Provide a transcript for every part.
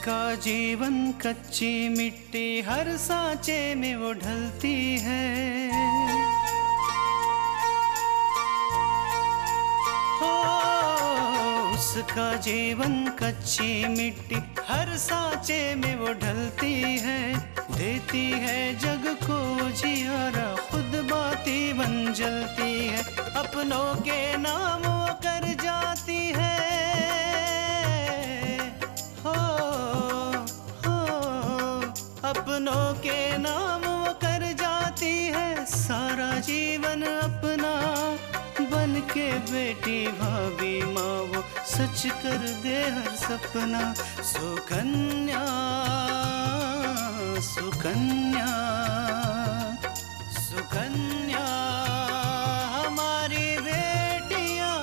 उसका जीवन कच्ची मिट्टी हर सांचे में वो ढलती है। हो उसका जीवन कच्ची मिट्टी हर सांचे में वो ढलती है। देती है जग को जियारा, खुद बाती बन जलती है। अपनों के नाम वो कर जाती है। हो अपनों के नाम वो कर जाती है। सारा जीवन अपना बन के बेटी भाभी माँ वो सच कर दे हर सपना। सुकन्या सुकन्या सुकन्या हमारी बेटियां।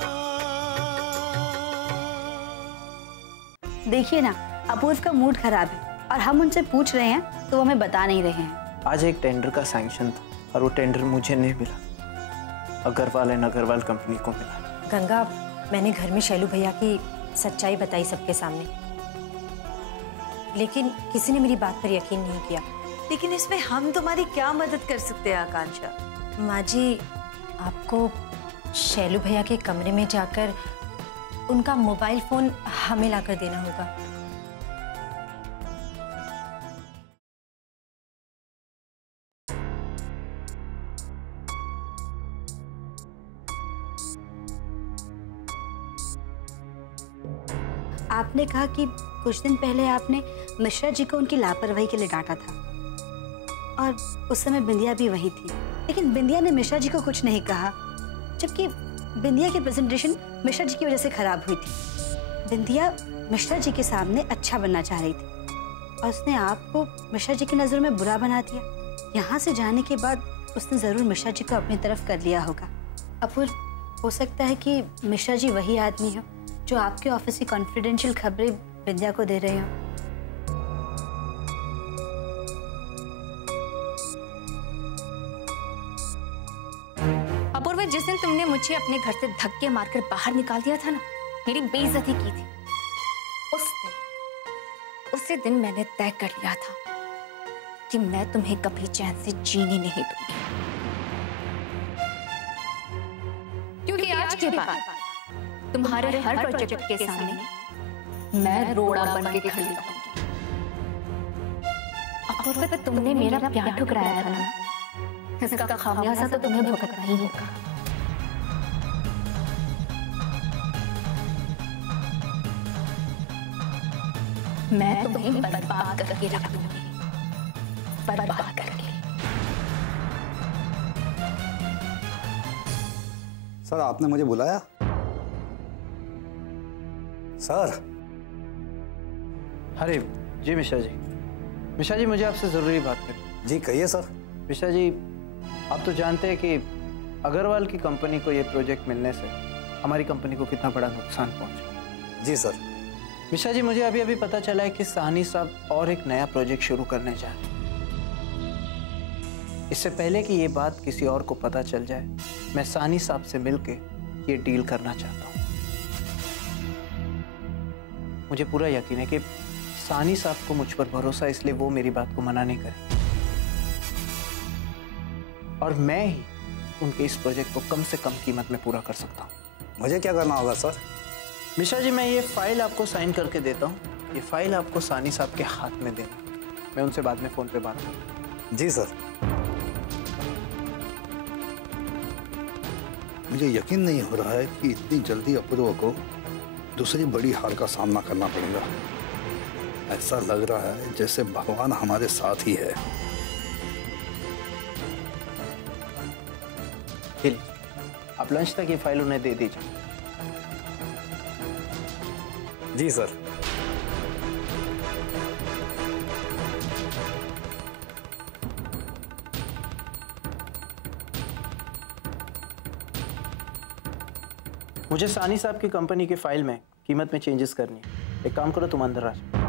देखिए ना, अपूर्व का मूड खराब है और हम उनसे पूछ रहे हैं तो वो हमें बता नहीं रहे हैं। आज एक टेंडर का सैंक्शन था और वो टेंडर मुझे नहीं मिला, अग्रवाल एंड अग्रवाल कंपनी को मिला। गंगा, मैंने घर में शैलू भैया की सच्चाई बताई सबके सामने, लेकिन किसी ने मेरी बात पर यकीन नहीं किया। लेकिन इसमें हम तुम्हारी क्या मदद कर सकते हैं आकांक्षा? माँ जी, आपको शैलू भैया के कमरे में जाकर उनका मोबाइल फोन हमें लाकर देना होगा। आपने कहा कि कुछ दिन पहले आपने मिश्रा जी को उनकी लापरवाही के लिए डांटा था और उस समय बिंदिया भी वही थी, लेकिन बिंदिया ने मिश्रा जी को कुछ नहीं कहा, जबकि बिंदिया की प्रेजेंटेशन मिश्रा जी की वजह से खराब हुई थी। बिंदिया मिश्रा जी के सामने अच्छा बनना चाह रही थी और उसने आपको मिश्रा जी की नज़रों में बुरा बना दिया। यहाँ से जाने के बाद उसने ज़रूर मिश्रा जी को अपनी तरफ कर लिया होगा। अपूर्व, हो सकता है कि मिश्रा जी वही आदमी हो जो आपके ऑफिस की कॉन्फिडेंशियल खबरें बिंदिया को दे रहे हो। अपूर्व, जिस दिन तुमने मुझे अपने घर से धक्के मारकर बाहर निकाल दिया था ना, मेरी बेइज्जती की थी, उसी दिन मैंने तय कर लिया था कि मैं तुम्हें कभी चैन से जीने नहीं दूंगी। क्योंकि आज के बाद तुम्हारे हर प्रोजेक्ट के सामने मैं रोड़ा बन के खड़ी रहूंगी। अपूर्व, तुमने मेरा प्यार ठुकराया था ना, इसका खामियाजा तो तुम्हें भुगतना ही होगा। मैं तुम्हें बर्बाद करके रख दूंगी, बर्बाद करके। सर, आपने मुझे बुलाया? सर। अरे जी मिश्रा जी, मिश्रा जी मुझे आपसे ज़रूरी बात करनी। जी कहिए सर। मिश्रा जी, आप तो जानते हैं कि अग्रवाल की कंपनी को ये प्रोजेक्ट मिलने से हमारी कंपनी को कितना बड़ा नुकसान पहुंचा। जी सर। मिश्रा जी, मुझे अभी पता चला है कि साहनी साहब और एक नया प्रोजेक्ट शुरू करने जा रहे हैं। इससे पहले कि ये बात किसी और को पता चल जाए, मैं साहनी साहब से मिलके ये डील करना चाहता हूँ। मुझे पूरा यकीन है कि साहनी साहब को मुझ पर भरोसा, इसलिए वो मेरी बात को मना नहीं करें और मैं ही उनके इस प्रोजेक्ट को कम से कम कीमत में पूरा कर सकता हूँ। मुझे क्या करना होगा सर? मिश्रा जी, मैं ये फाइल आपको साइन करके देता हूँ। ये फाइल आपको साहनी साहब के हाथ में देना। मैं उनसे बाद में फ़ोन पे बात करूँगा। जी सर। मुझे यकीन नहीं हो रहा है कि इतनी जल्दी अपूर्व को दूसरी बड़ी हार का सामना करना पड़ेगा। ऐसा लग रहा है जैसे भगवान हमारे साथ ही है। आप लंच तक ये फाइल उन्हें दे दीजिए। जी सर। मुझे साहनी साहब की कंपनी की फाइल में कीमत में चेंजेस करनी है। एक काम करो, तुम अंदर आ जाओ।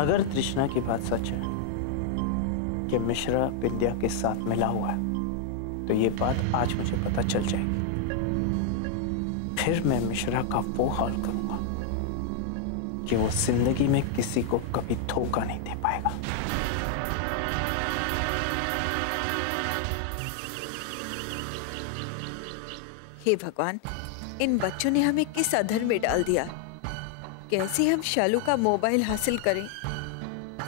अगर तृष्णा की बात सच है कि मिश्रा बिंदिया के साथ मिला हुआ है, तो ये बात आज मुझे पता चल जाएगी। फिर मैं मिश्रा का वो हाल करूंगा कि वो जिंदगी में किसी को कभी धोखा नहीं दे पाएगा। हे भगवान, इन बच्चों ने हमें किस अधर में डाल दिया। कैसे हम शालू का मोबाइल हासिल करें,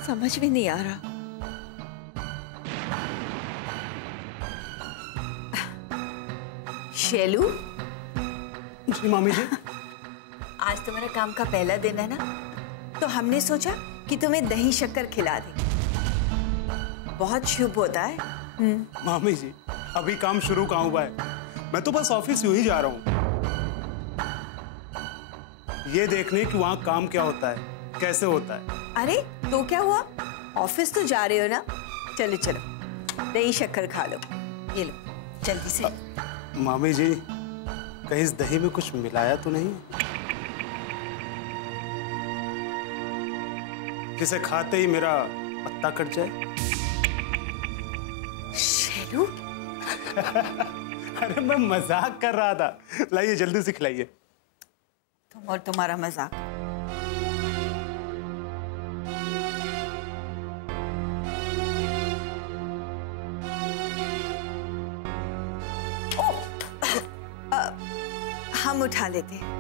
समझ में नहीं आ रहा। शैलू, जी मामी जी। आज तुम्हारा काम का पहला दिन है ना, तो हमने सोचा कि तुम्हें दही शक्कर खिला दे। बहुत शुभ होता है। मामी जी, अभी काम शुरू कहाँ हुआ है? मैं तो बस ऑफिस यूं ही जा रहा हूँ, ये देखने कि वहाँ काम क्या होता है, कैसे होता है। अरे तो क्या हुआ, ऑफिस तो जा रहे हो ना। चलो चलो, दही शक्कर खा लो। ये लो जल्दी से। मामी जी, कहीं इस दही में कुछ मिलाया तो नहीं? किसे खाते ही मेरा पत्ता कट जाए। शैलू, अरे मैं मजाक कर रहा था। लाइए जल्दी से खिलाइए। तुम और तुम्हारा मजाक। हम उठा लेते हैं।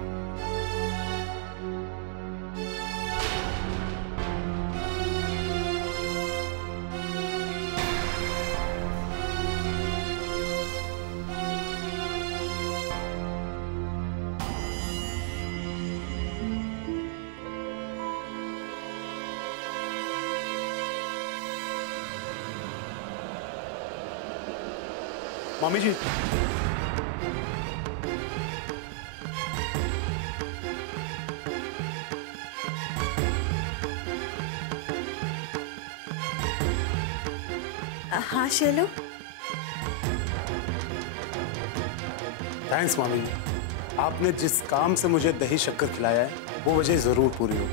मामी जी, हाँ शैलू, थैंक्स मामी जी। आपने जिस काम से मुझे दही शक्कर खिलाया है, वो वजह जरूर पूरी हो।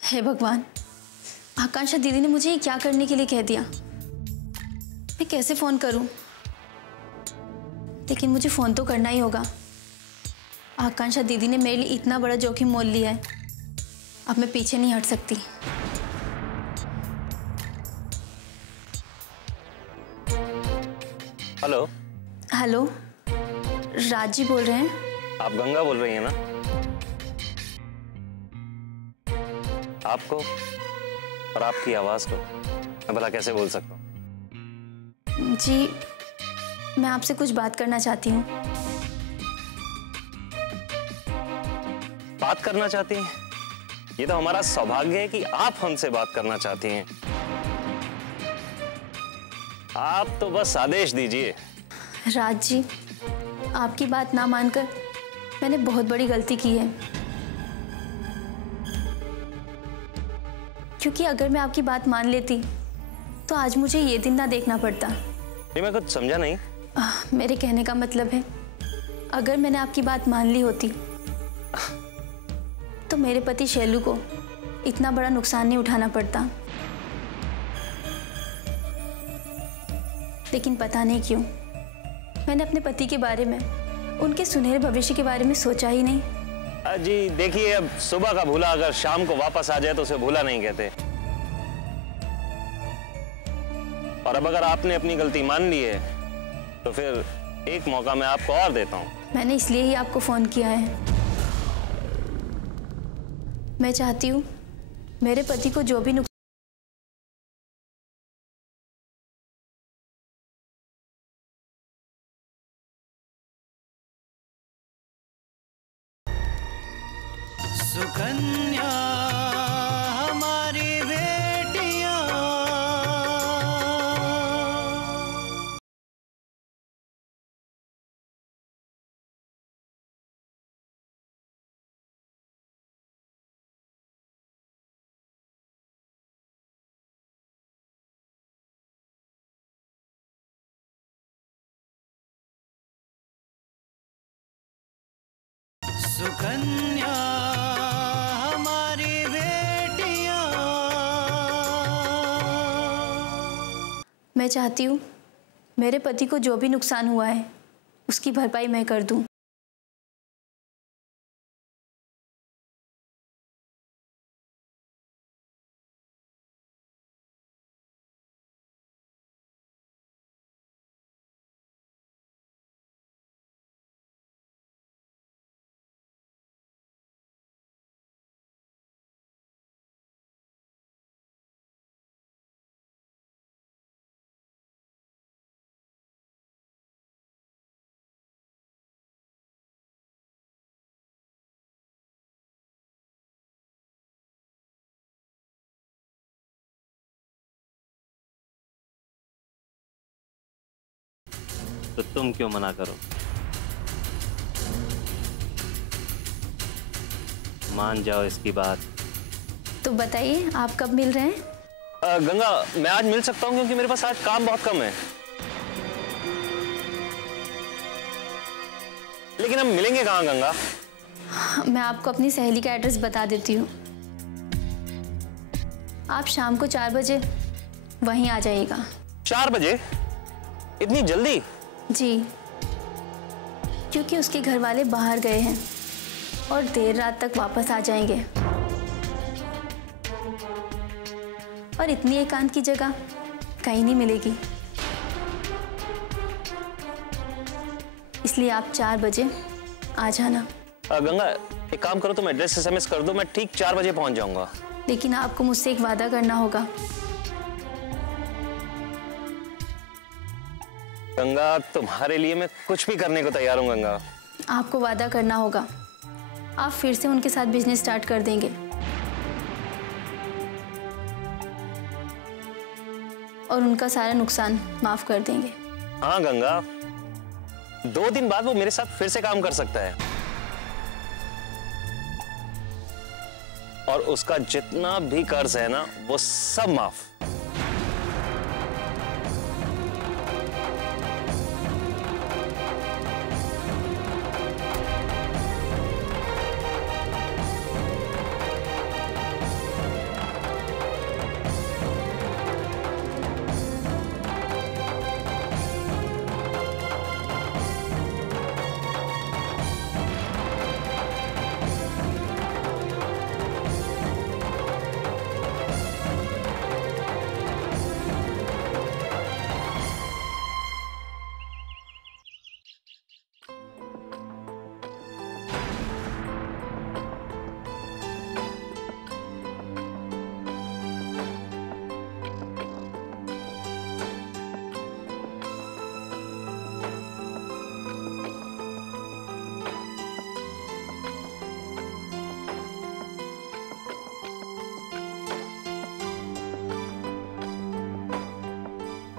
हे भगवान, आकांक्षा दीदी ने मुझे ये क्या करने के लिए कह दिया? मैं कैसे फोन करूं? लेकिन मुझे फोन तो करना ही होगा। आकांक्षा दीदी ने मेरे लिए इतना बड़ा जोखिम मोल लिया है, अब मैं पीछे नहीं हट सकती। हेलो। हेलो, राज जी बोल रहे हैं? आप गंगा बोल रही हैं ना? आपको और आपकी आवाज को मैं भला कैसे बोल सकता हूँ? जी, मैं आपसे कुछ बात करना चाहती हूँ। बात करना चाहती हैं? ये तो हमारा सौभाग्य है कि आप हमसे बात करना चाहती हैं। आप तो बस आदेश दीजिए। राज जी, आपकी बात ना मानकर मैंने बहुत बड़ी गलती की है। क्योंकि अगर मैं आपकी बात मान लेती तो आज मुझे ये दिन ना देखना पड़ता। नहीं, मैं कुछ समझा नहीं। मेरे कहने का मतलब है, अगर मैंने आपकी बात मान ली होती तो मेरे पति शैलू को इतना बड़ा नुकसान नहीं उठाना पड़ता। लेकिन पता नहीं क्यों मैंने अपने पति के बारे में, उनके सुनहरे भविष्य के बारे में सोचा ही नहीं। जी देखिए, अब सुबह का भूला अगर शाम को वापस आ जाए तो उसे भूला नहीं कहते। और अब अगर आपने अपनी गलती मान ली है तो फिर एक मौका मैं आपको और देता हूं। मैंने इसलिए ही आपको फोन किया है। मैं चाहती हूँ मेरे पति को जो भी नुकसान सुकन्या सुकन्या हमारी बेटियां। मैं चाहती हूँ मेरे पति को जो भी नुकसान हुआ है उसकी भरपाई मैं कर दूँ। तो तुम क्यों मना करो? मान जाओ इसकी बात। तो बताइए आप कब मिल रहे हैं? गंगा, मैं आज मिल सकता हूँ क्योंकि मेरे पास आज काम बहुत कम है। लेकिन हम मिलेंगे कहाँ गंगा? मैं आपको अपनी सहेली का एड्रेस बता देती हूँ। आप शाम को 4 बजे वहीं आ जाइएगा। 4 बजे? इतनी जल्दी? जी, क्योंकि उसके घर वाले बाहर गए हैं और देर रात तक वापस आ जाएंगे और इतनी एकांत की जगह कहीं नहीं मिलेगी। इसलिए आप 4 बजे आ जाना। गंगा, एक काम करो, तुम एड्रेस SMS कर दो, मैं ठीक 4 बजे पहुंच जाऊंगा। लेकिन आपको मुझसे एक वादा करना होगा। गंगा, तुम्हारे लिए मैं कुछ भी करने को तैयार हूँ गंगा। आपको वादा करना होगा आप फिर से उनके साथ बिजनेस स्टार्ट कर देंगे और उनका सारा नुकसान माफ कर देंगे। हाँ गंगा, 2 दिन बाद वो मेरे साथ फिर से काम कर सकता है और उसका जितना भी कर्ज है ना वो सब माफ।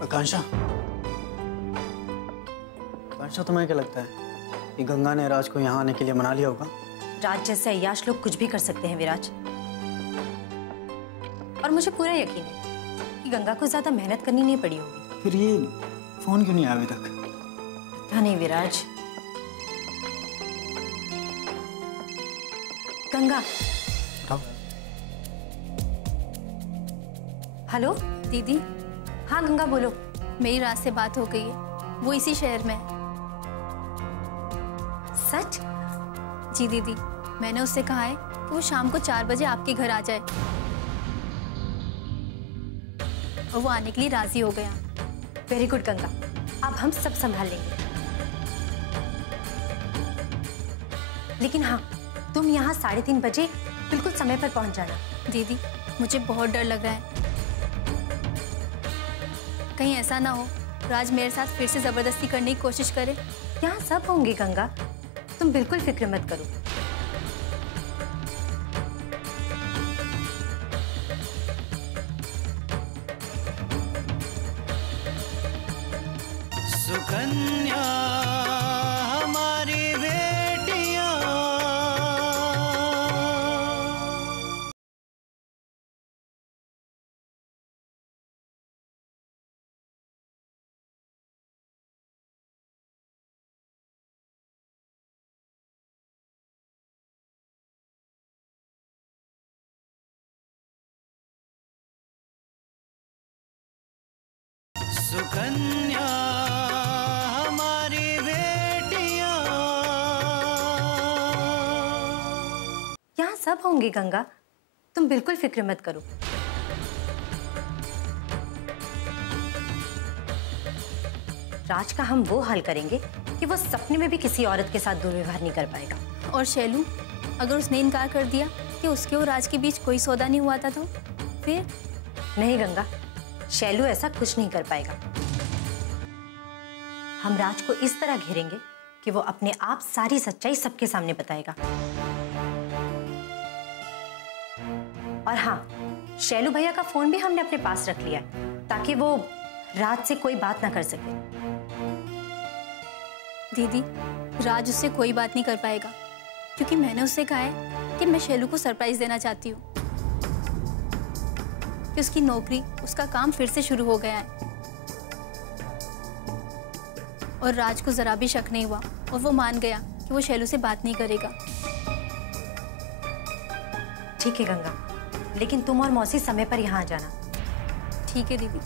आकांक्षा, आकांक्षा तुम्हें क्या लगता है कि गंगा ने राज को यहाँ आने के लिए मना लिया होगा? राज जैसे अय्याश लोग कुछ भी कर सकते हैं विराज, और मुझे पूरा यकीन है कि गंगा को ज्यादा मेहनत करनी नहीं पड़ी होगी। फिर ये फोन क्यों नहीं आया अभी तक? पता नहीं विराज। गंगा, हेलो दीदी, हाँ गंगा बोलो। मेरी रात से बात हो गई है, वो इसी शहर में है। सच? जी दीदी, मैंने उससे कहा है कि वो शाम को 4 बजे आपके घर आ जाए और वो आने के लिए राजी हो गया। वेरी गुड गंगा, अब हम सब संभाल लेंगे। लेकिन हाँ, तुम यहाँ 3:30 बजे बिल्कुल समय पर पहुंच जाना। दीदी, मुझे बहुत डर लग रहा है, कहीं ऐसा ना हो राज मेरे साथ फिर से जबरदस्ती करने की कोशिश करे। यहाँ सब होंगे गंगा, तुम बिल्कुल फिक्र मत करो। सुकन्या सुकन्या हमारी बेटियां। यहाँ सब होंगे गंगा, तुम बिल्कुल फिक्र मत करो। राज का हम वो हाल करेंगे कि वो सपने में भी किसी औरत के साथ दुर्व्यवहार नहीं कर पाएगा। और शैलू, अगर उसने इनकार कर दिया कि उसके और राज के बीच कोई सौदा नहीं हुआ था तो फिर? नहीं गंगा, शैलू ऐसा कुछ नहीं कर पाएगा। हम राज को इस तरह घेरेंगे कि वो अपने आप सारी सच्चाई सबके सामने बताएगा। और हाँ, शैलू भैया का फोन भी हमने अपने पास रख लिया है ताकि वो राज से कोई बात ना कर सके। दीदी, राज उससे कोई बात नहीं कर पाएगा क्योंकि मैंने उससे कहा है कि मैं शैलू को सरप्राइज देना चाहती हूँ कि उसकी नौकरी, उसका काम फिर से शुरू हो गया है। और राज को जरा भी शक नहीं हुआ और वो मान गया कि वो शैलू से बात नहीं करेगा। ठीक है गंगा, लेकिन तुम और मौसी समय पर यहाँ आ जाना। ठीक है दीदी।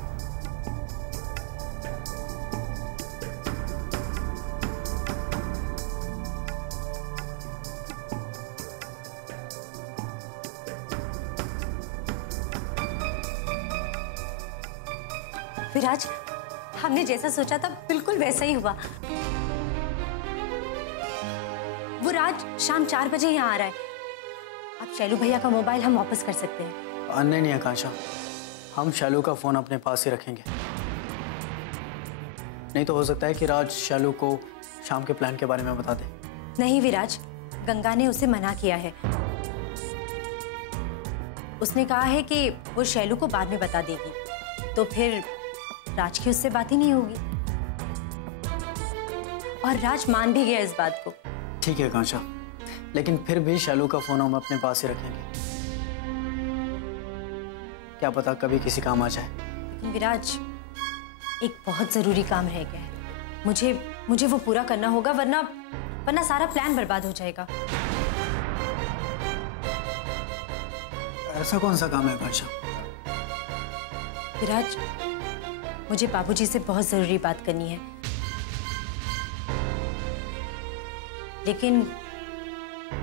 विराज, हमने जैसा सोचा था बिल्कुल वैसा ही हुआ। वो राज शाम 4 बजे यहाँ आ रहा है। अब शैलू भैया का मोबाइल हम वापस कर सकते हैं। नहीं आकांक्षा, हम शैलू का फोन अपने पास ही रखेंगे। नहीं तो हो सकता है कि राज शैलू को शाम के प्लान के बारे में बता दे। नहीं विराज, गंगा ने उसे मना किया है। उसने कहा है कि वो शैलू को बाद में बता देगी, तो फिर राज की उससे बात ही नहीं होगी। और राज मान भी गया इस बात को। ठीक है आकांक्षा, लेकिन फिर भी शैलू का फोन हम अपने पास ही रखेंगे। क्या पता कभी किसी काम आ जाए। विराज, एक बहुत जरूरी काम रह गया है। मुझे वो पूरा करना होगा, वरना सारा प्लान बर्बाद हो जाएगा। ऐसा कौन सा काम है आकांक्षा? विराज, मुझे बाबूजी से बहुत जरूरी बात करनी है, लेकिन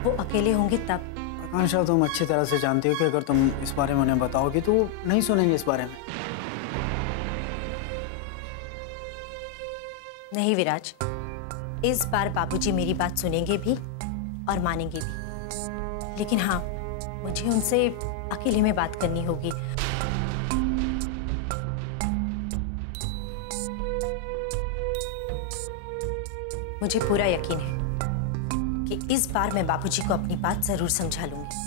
वो अकेले होंगे तब। आकांक्षा, तुम अच्छी तरह से जानती हो कि अगर तुम इस बारे में उन्हें बताओगी तो नहीं सुनेंगे इस बारे में। नहीं विराज, इस बार बाबूजी मेरी बात सुनेंगे भी और मानेंगे भी, लेकिन हाँ, मुझे उनसे अकेले में बात करनी होगी। मुझे पूरा यकीन है कि इस बार मैं बाबूजी को अपनी बात जरूर समझा लूंगी।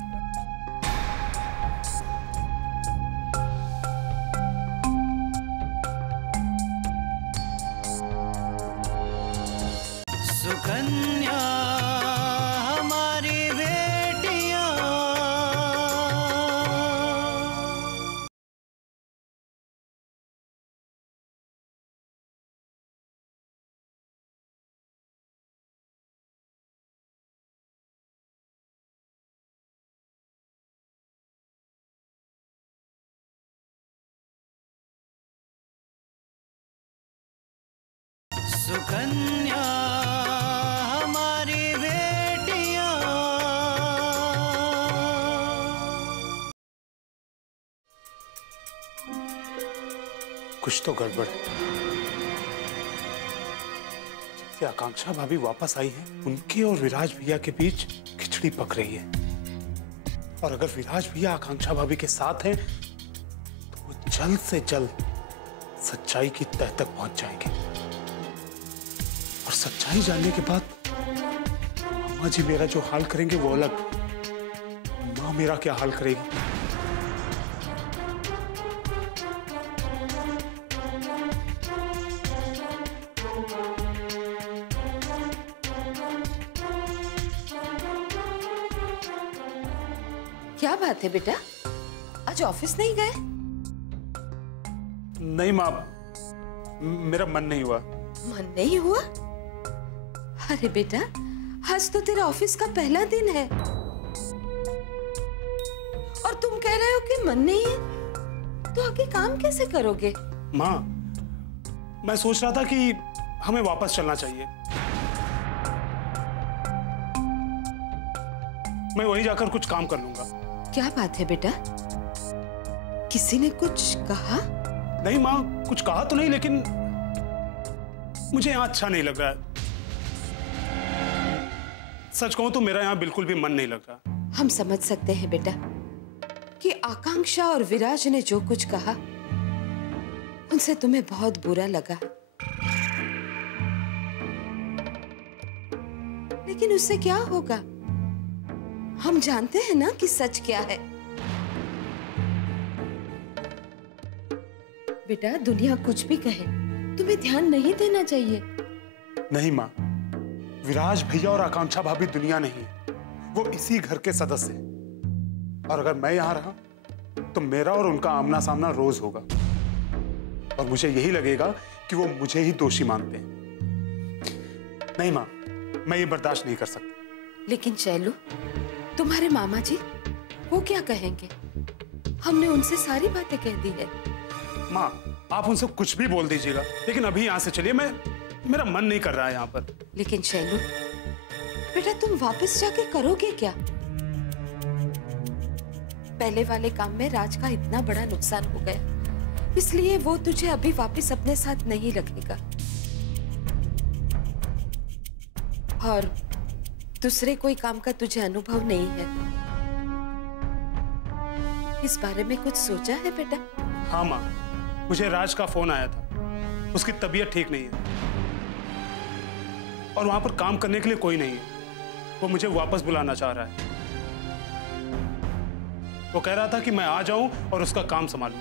सुकन्या हमारी बेटियां। सुकन्या हमारी बेटियां। कुछ तो गड़बड़ है। जैसे आकांक्षा भाभी वापस आई है, उनके और विराज भैया के बीच खिचड़ी पक रही है। और अगर विराज भैया आकांक्षा भाभी के साथ हैं, तो वो जल्द से जल्द सच्चाई की तह तक पहुंच जाएंगे। और सच्चाई जानने के बाद माँ जी मेरा जो हाल करेंगे वो अलग, माँ मेरा क्या हाल करेगी। क्या बात है बेटा, आज ऑफिस नहीं गए? नहीं माँ, मेरा मन नहीं हुआ। मन नहीं हुआ? अरे बेटा, आज तो तेरा ऑफिस का पहला दिन है और तुम कह रहे हो कि मन नहीं है, तो आगे काम कैसे करोगे? माँ, मैं सोच रहा था कि हमें वापस चलना चाहिए। मैं वहीं जाकर कुछ काम कर लूंगा। क्या बात है बेटा? किसी ने कुछ कहा? नहीं माँ, कुछ कहा तो नहीं, लेकिन मुझे यहाँ अच्छा नहीं लग रहा है। सच कहूं तो मेरा यहाँ बिल्कुल भी मन नहीं लग रहा। हम समझ सकते हैं बेटा कि आकांक्षा और विराज ने जो कुछ कहा उनसे तुम्हें बहुत बुरा लगा, लेकिन उससे क्या होगा? हम जानते हैं ना कि सच क्या है। बेटा, दुनिया कुछ भी कहे, तुम्हें ध्यान नहीं देना चाहिए। नहीं माँ, विराज भैया और आकांक्षा भाभी दुनिया नहीं, वो इसी घर के सदस्य हैं। और अगर मैं यहां रहा तो मेरा और उनका आमना सामना रोज होगा, और मुझे यही लगेगा कि वो मुझे ही दोषी मानते हैं। नहीं माँ, मैं ये बर्दाश्त नहीं कर सकता। लेकिन शैलू, तुम्हारे मामा जी वो क्या कहेंगे? हमने उनसे सारी बातें कह दी है। माँ, आप उनसे कुछ भी बोल दीजिएगा, लेकिन अभी यहाँ से चलिए। मेरा मन नहीं कर रहा है यहाँ पर। लेकिन शैलू बेटा, तुम वापस जाके करोगे क्या? पहले वाले काम में राज का इतना बड़ा नुकसान हो गया, इसलिए वो तुझे अभी वापस अपने साथ नहीं रखेगा। और दूसरे कोई काम का तुझे अनुभव नहीं है। इस बारे में कुछ सोचा है बेटा? हाँ माँ, मुझे राज का फोन आया था। उसकी तबीयत ठीक नहीं है और वहां पर काम करने के लिए कोई नहीं है। वो मुझे वापस बुलाना चाह रहा है। वो कह रहा था कि मैं आ जाऊं और उसका काम संभालूं।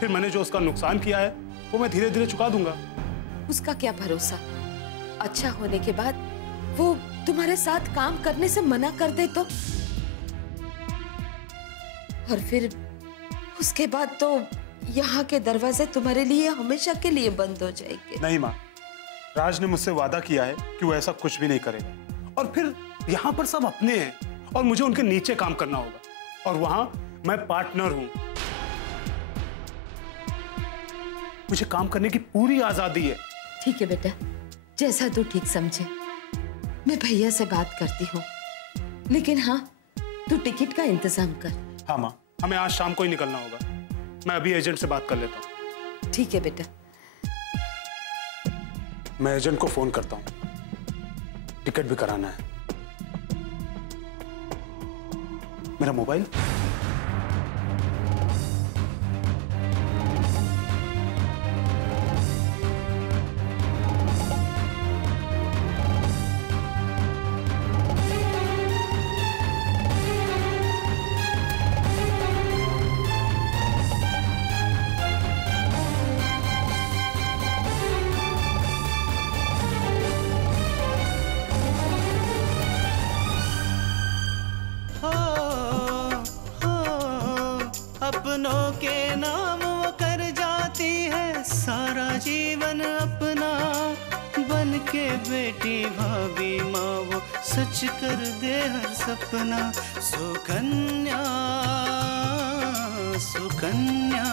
फिर मैंने जो उसका नुकसान किया है वो मैं धीरे धीरे चुका दूंगा। उसका क्या भरोसा? अच्छा होने के बाद वो तुम्हारे साथ काम करने से मना कर दे तो? और फिर उसके बाद तो यहाँ के दरवाजे तुम्हारे लिए हमेशा के लिए बंद हो जाएंगे। नहीं माँ, राज ने मुझसे वादा किया है कि वो ऐसा कुछ भी नहीं करेगा। और फिर यहाँ पर सब अपने हैं और मुझे उनके नीचे काम करना होगा, और वहां मैं पार्टनर हूं। मुझे काम करने की पूरी आजादी है। ठीक है बेटा, जैसा तू ठीक समझे। मैं भैया से बात करती हूँ, लेकिन हाँ, तू टिकट का इंतजाम कर। हाँ माँ, हमें आज शाम को ही निकलना होगा। मैं अभी एजेंट से बात कर लेता हूँ। ठीक है बेटा। मैं एजेंट को फोन करता हूँ, टिकट भी कराना है। मेरा मोबाइल? अपनों के नाम वो कर जाती है सारा जीवन अपना। बन के बेटी भाभी माँ वो सच कर दे हर सपना। सुकन्या सुकन्या